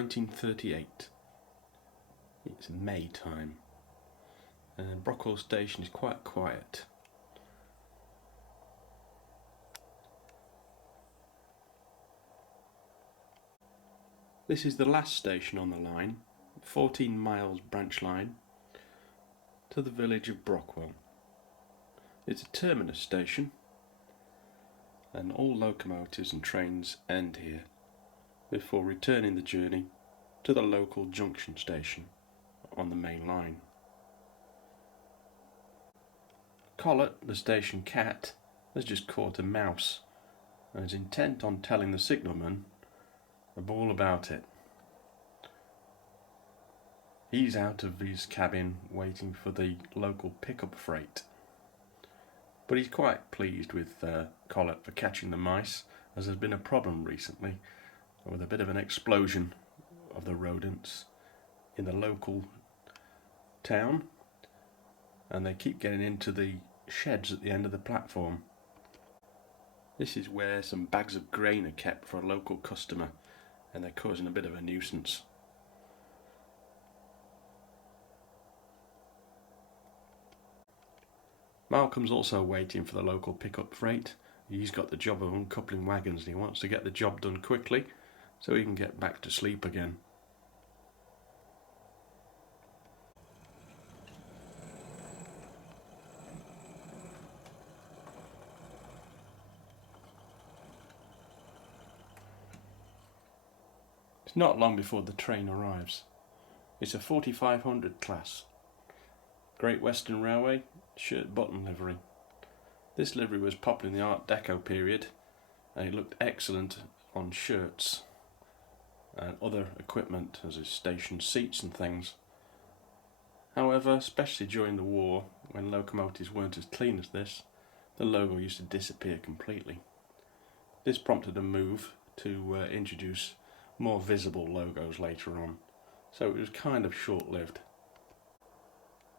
1938. It's May time and Brockwell station is quite quiet. This is the last station on the line, 14 miles branch line to the village of Brockwell. It's a terminus station and all locomotives and trains end here before returning the journey to the local junction station on the main line. Collet, the station cat, has just caught a mouse and is intent on telling the signalman all about it. He's out of his cabin waiting for the local pickup freight. But he's quite pleased with Collet for catching the mice, as there's been a problem recently with a bit of an explosion of the rodents in the local town, and they keep getting into the sheds at the end of the platform. This is where some bags of grain are kept for a local customer, and they're causing a bit of a nuisance. Malcolm's also waiting for the local pickup freight. He's got the job of uncoupling wagons and he wants to get the job done quickly so he can get back to sleep again. It's not long before the train arrives. It's a 4500 class. Great Western Railway shirt button livery. This livery was popular in the Art Deco period and it looked excellent on shirts and other equipment as is station seats and things. However, especially during the war when locomotives weren't as clean as this, the logo used to disappear completely. This prompted a move to introduce more visible logos later on, so it was kind of short-lived.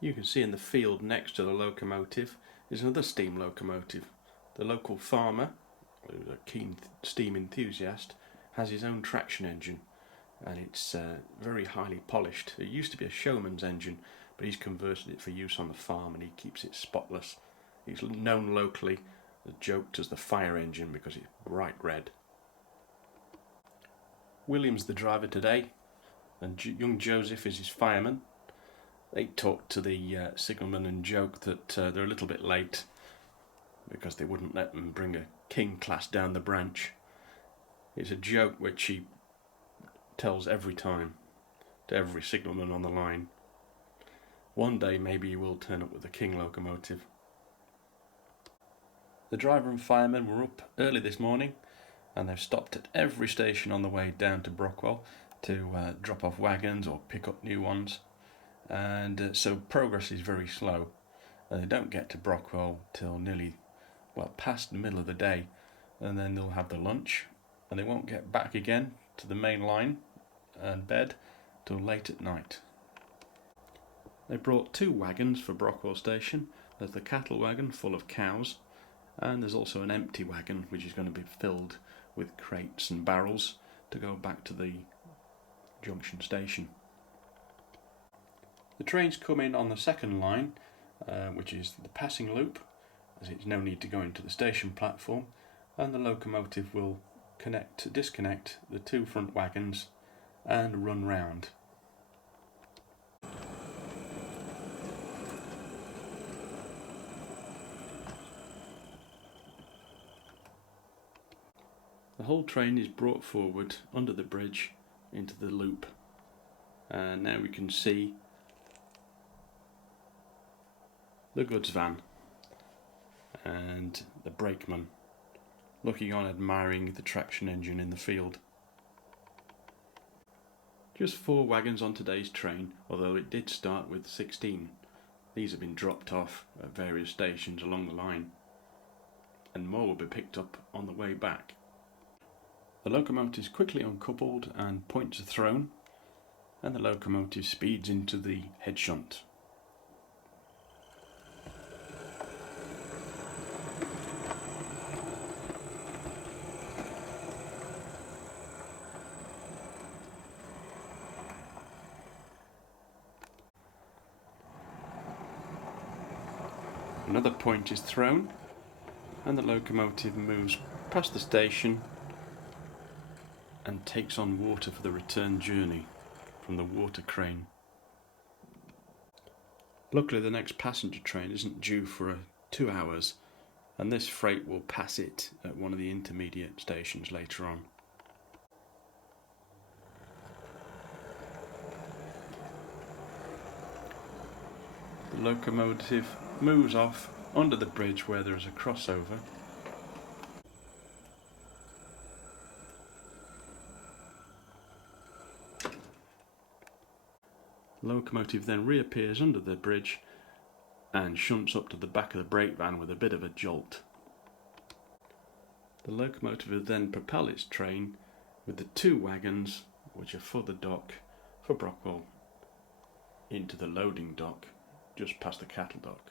You can see in the field next to the locomotive is another steam locomotive. The local farmer, who's a keen steam enthusiast, has his own traction engine and it's very highly polished. It used to be a showman's engine, but he's converted it for use on the farm and he keeps it spotless. It's known locally, joked as the fire engine because it's bright red. William's the driver today and young Joseph is his fireman. They talked to the signalman and joked that they're a little bit late because they wouldn't let them bring a king class down the branch. It's a joke which he tells every time to every signalman on the line. One day maybe he will turn up with a king locomotive. The driver and fireman were up early this morning and they've stopped at every station on the way down to Brockwell to drop off wagons or pick up new ones. And so progress is very slow. They don't get to Brockwell till nearly, past the middle of the day, and then they'll have the lunch and they won't get back again to the main line and bed till late at night. They brought 2 wagons for Brockwell station. There's the cattle wagon full of cows and there's also an empty wagon which is going to be filled with crates and barrels to go back to the junction station. The trains come in on the second line, which is the passing loop, as it's no need to go into the station platform, and the locomotive will disconnect the 2 front wagons and run round. The whole train is brought forward under the bridge into the loop, and now we can see the goods van and the brakeman looking on admiring the traction engine in the field. Just 4 wagons on today's train, although it did start with 16. These have been dropped off at various stations along the line and more will be picked up on the way back. The locomotive is quickly uncoupled and points are thrown and the locomotive speeds into the head shunt. Another point is thrown and the locomotive moves past the station and takes on water for the return journey from the water crane. Luckily the next passenger train isn't due for 2 hours, and this freight will pass it at one of the intermediate stations later on. The locomotive moves off under the bridge where there is a crossover. The locomotive then reappears under the bridge and shunts up to the back of the brake van with a bit of a jolt. The locomotive will then propel its train with the 2 wagons, which are for the dock for Brockwell, into the loading dock just past the cattle dock.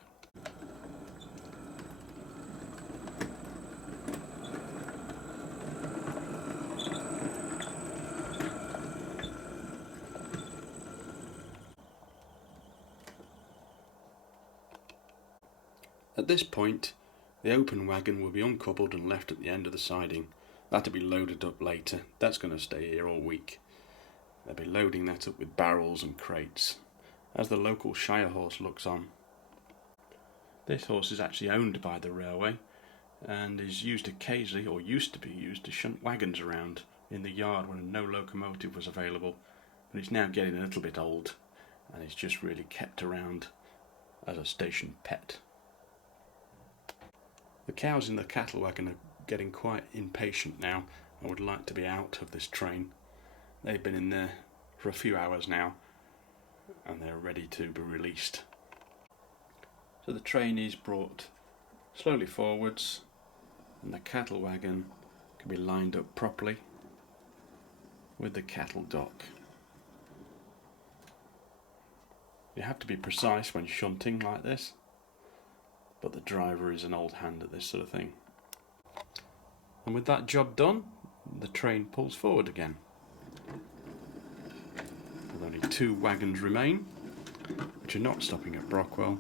At this point, the open wagon will be uncoupled and left at the end of the siding. That'll be loaded up later. That's going to stay here all week. They'll be loading that up with barrels and crates as the local shire horse looks on. This horse is actually owned by the railway and is used occasionally, or used to be used, to shunt wagons around in the yard when no locomotive was available, but it's now getting a little bit old and it's just really kept around as a station pet. The cows in the cattle wagon are getting quite impatient now and would like to be out of this train. They've been in there for a few hours now and they're ready to be released. So the train is brought slowly forwards and the cattle wagon can be lined up properly with the cattle dock. You have to be precise when shunting like this, but the driver is an old hand at this sort of thing. And with that job done, the train pulls forward again. With only 2 wagons remain, which are not stopping at Brockwell.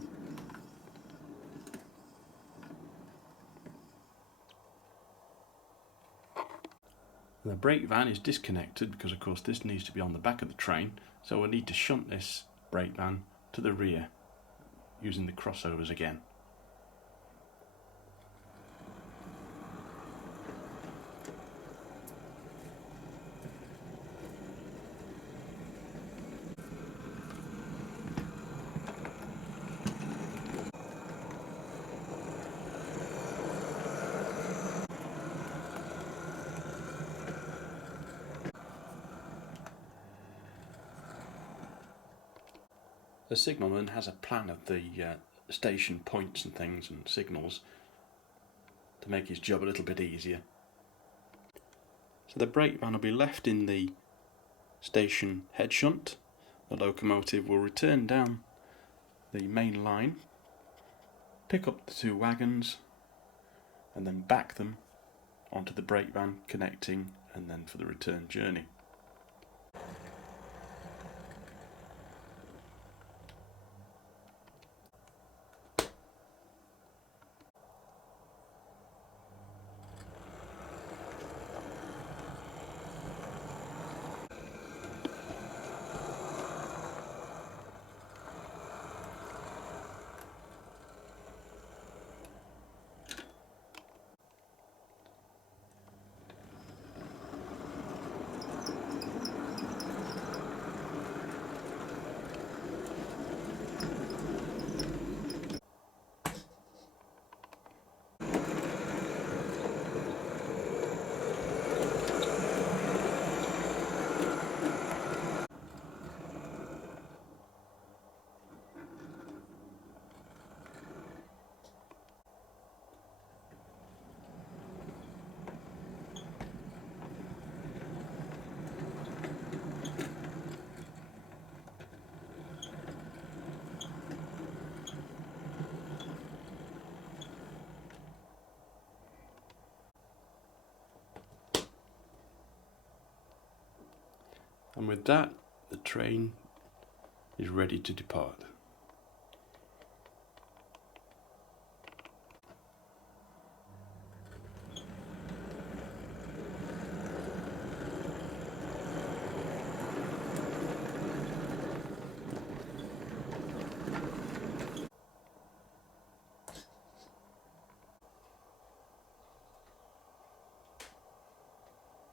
The brake van is disconnected because of course this needs to be on the back of the train, so we'll need to shunt this brake van to the rear using the crossovers again. The signalman has a plan of the station points and things and signals to make his job a little bit easier. So the brake van will be left in the station head shunt. The locomotive will return down the main line, pick up the 2 wagons and then back them onto the brake van, connecting and then for the return journey. And with that, the train is ready to depart.